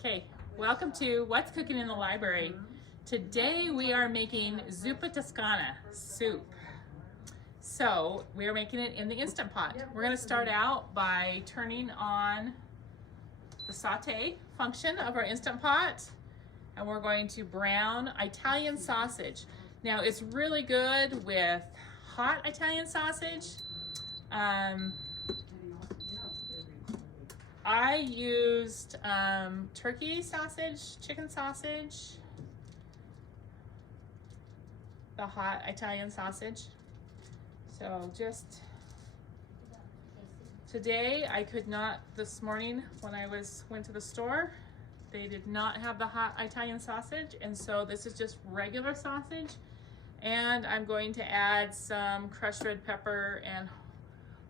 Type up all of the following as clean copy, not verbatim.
Okay, welcome to What's Cooking in the Library. Today we are making Zuppa Toscana soup. So we are making it in the Instant Pot. We're going to start out by turning on the saute function of our Instant Pot, and we're going to brown Italian sausage. Now it's really good with hot Italian sausage. I used turkey sausage, chicken sausage, the hot Italian sausage. So just today I could not, this morning when I went to the store, they did not have the hot Italian sausage, and so this is just regular sausage. And I'm going to add some crushed red pepper and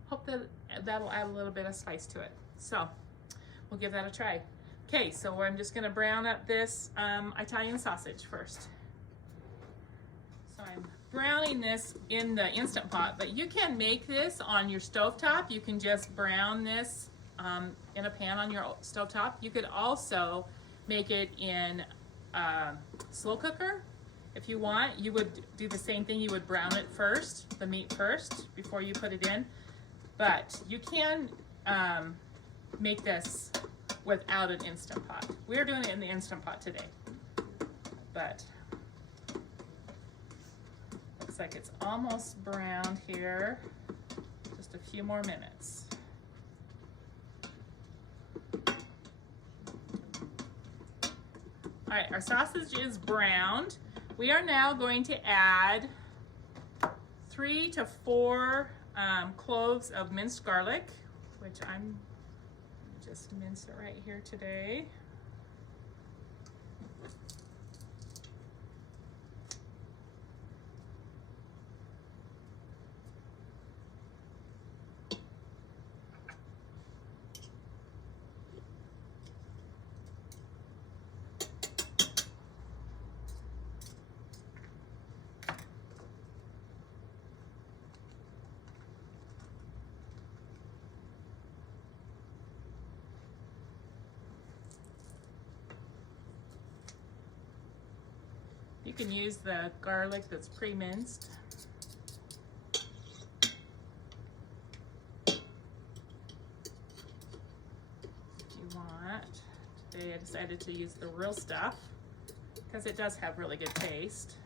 hope that that'll add a little bit of spice to it. So we'll give that a try. Okay, so I'm just gonna brown up this Italian sausage first. So I'm browning this in the Instant Pot, but you can make this on your stovetop. You can just brown this in a pan on your stovetop. You could also make it in a slow cooker. If you want, you would do the same thing. You would brown it first, the meat first, before you put it in. But you can make this without an Instant Pot. We're doing it in the Instant Pot today. But looks like it's almost browned here. Just a few more minutes. All right, our sausage is browned. We are now going to add 3 to 4 cloves of minced garlic, which I'm just mince it right here today. You can use the garlic that's pre-minced. If you want. Today I decided to use the real stuff because it does have really good taste.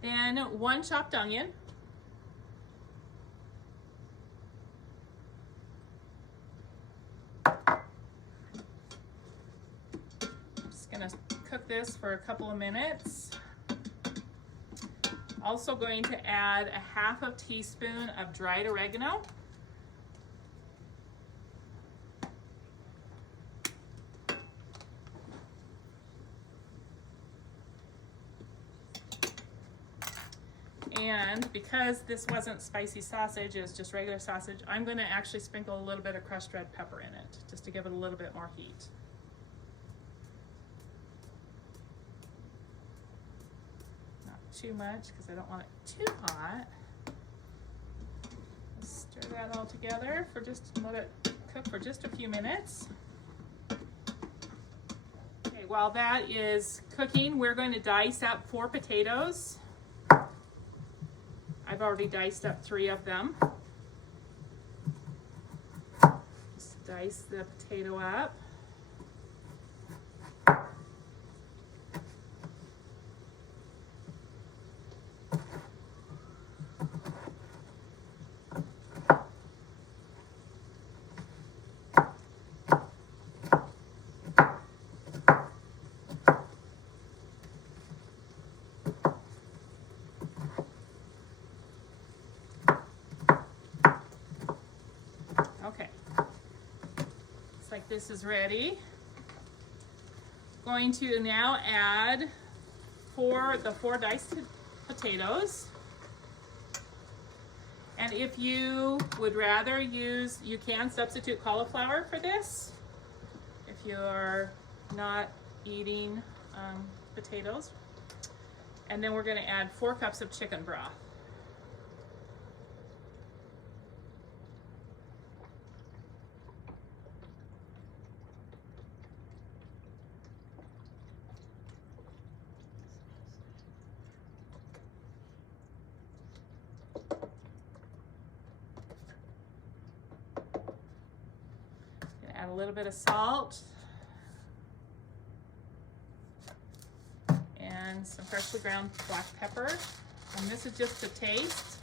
Then 1 chopped onion. Cook this for a couple of minutes. Also going to add a ½ teaspoon of dried oregano. And because this wasn't spicy sausage, it's just regular sausage, I'm going to actually sprinkle a little bit of crushed red pepper in it, just to give it a little bit more heat. Too much because I don't want it too hot. Stir that all together for just let it cook for just a few minutes. Okay, while that is cooking, we're going to dice up 4 potatoes. I've already diced up 3 of them. Just dice the potato up. Okay, looks like this is ready. Going to now add the 4 diced potatoes. And if you would rather use, you can substitute cauliflower for this if you're not eating potatoes. And then we're going to add 4 cups of chicken broth. little bit of salt and some freshly ground black pepper. And this is just to taste.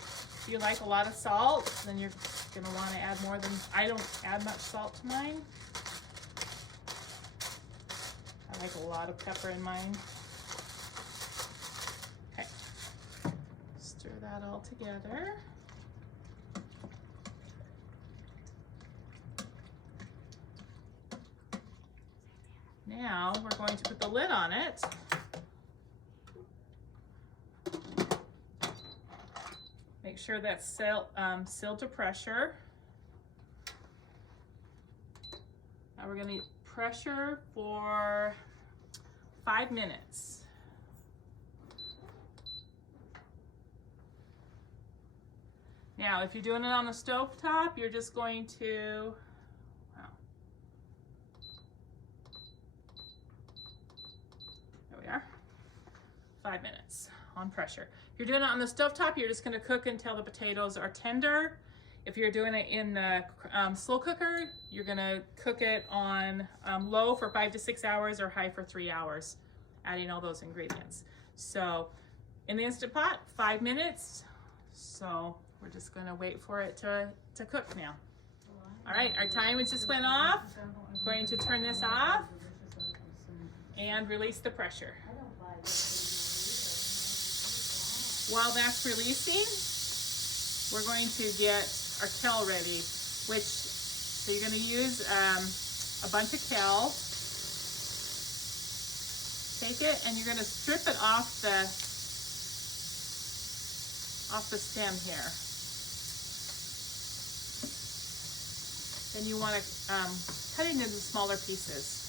If you like a lot of salt, then you're gonna want to add more than, I don't add much salt to mine. I like a lot of pepper in mine. Okay, stir that all together. Now we're going to put the lid on it. Make sure that's sealed to pressure. Now we're going to pressure for 5 minutes. Now, if you're doing it on the stove top, you're just going to, there we are, 5 minutes on pressure. If you're doing it on the stovetop, you're just going to cook until the potatoes are tender. If you're doing it in the slow cooker, you're going to cook it on low for 5 to 6 hours or high for 3 hours, adding all those ingredients. So in the Instant Pot, 5 minutes. So we're just going to wait for it to cook now. All right, our timer just went off. I'm going to turn this off and release the pressure. While that's releasing, we're going to get our kale ready, so you're going to use a bunch of kale. Take it and you're going to strip it off the stem here. Then you want to cut it into smaller pieces.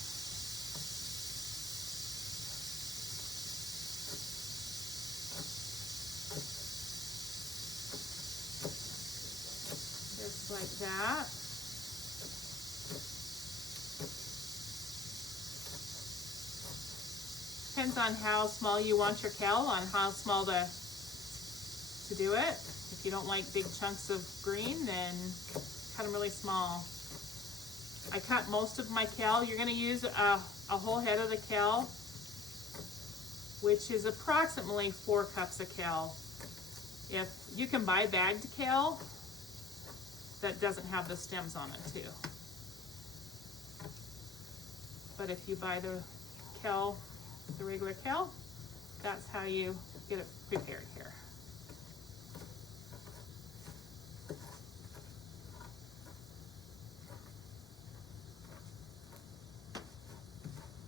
Like that. Depends on how small you want your kale, on how small to do it. If you don't like big chunks of green, then cut them really small. I cut most of my kale. You're going to use a whole head of the kale, which is approximately 4 cups of kale. If you can buy bagged kale that doesn't have the stems on it too. But if you buy the kale, the regular kale, that's how you get it prepared here.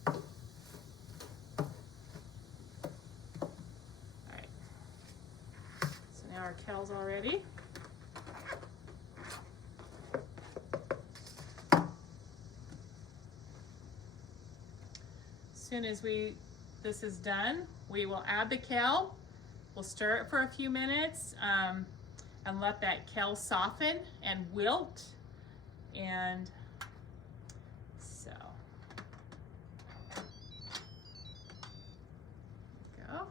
All right, so now our kale's all ready. As soon as this is done, we will add the kale. We'll stir it for a few minutes and let that kale soften and wilt. And so, there we go.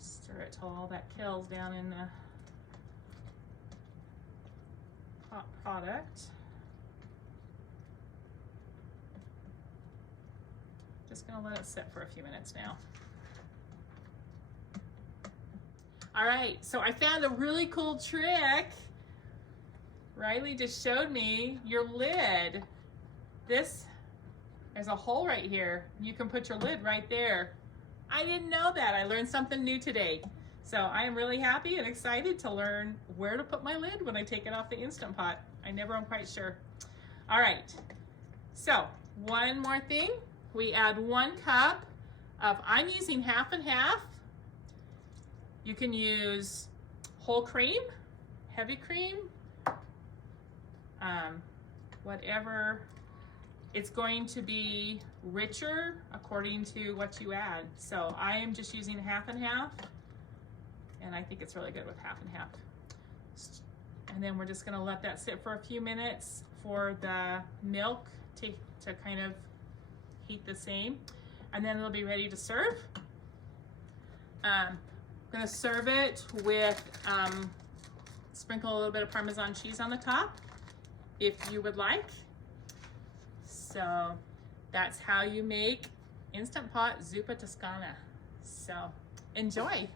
Stir it till all that kale's down in the hot product. Just gonna let it sit for a few minutes now. All right, so I found a really cool trick. Riley just showed me your lid. There's a hole right here. You can put your lid right there. I didn't know that. I learned something new today. So I am really happy and excited to learn where to put my lid when I take it off the Instant Pot. I never am quite sure. All right, so one more thing. We add 1 cup of, I'm using half and half. You can use whole cream, heavy cream, whatever it's going to be richer according to what you add. So I am just using half and half, and I think it's really good with half and half. And then we're just gonna let that sit for a few minutes for the milk to kind of heat the same. And then it'll be ready to serve. I'm gonna serve it with, sprinkle a little bit of Parmesan cheese on the top, if you would like. So that's how you make Instant Pot Zuppa Toscana. So enjoy.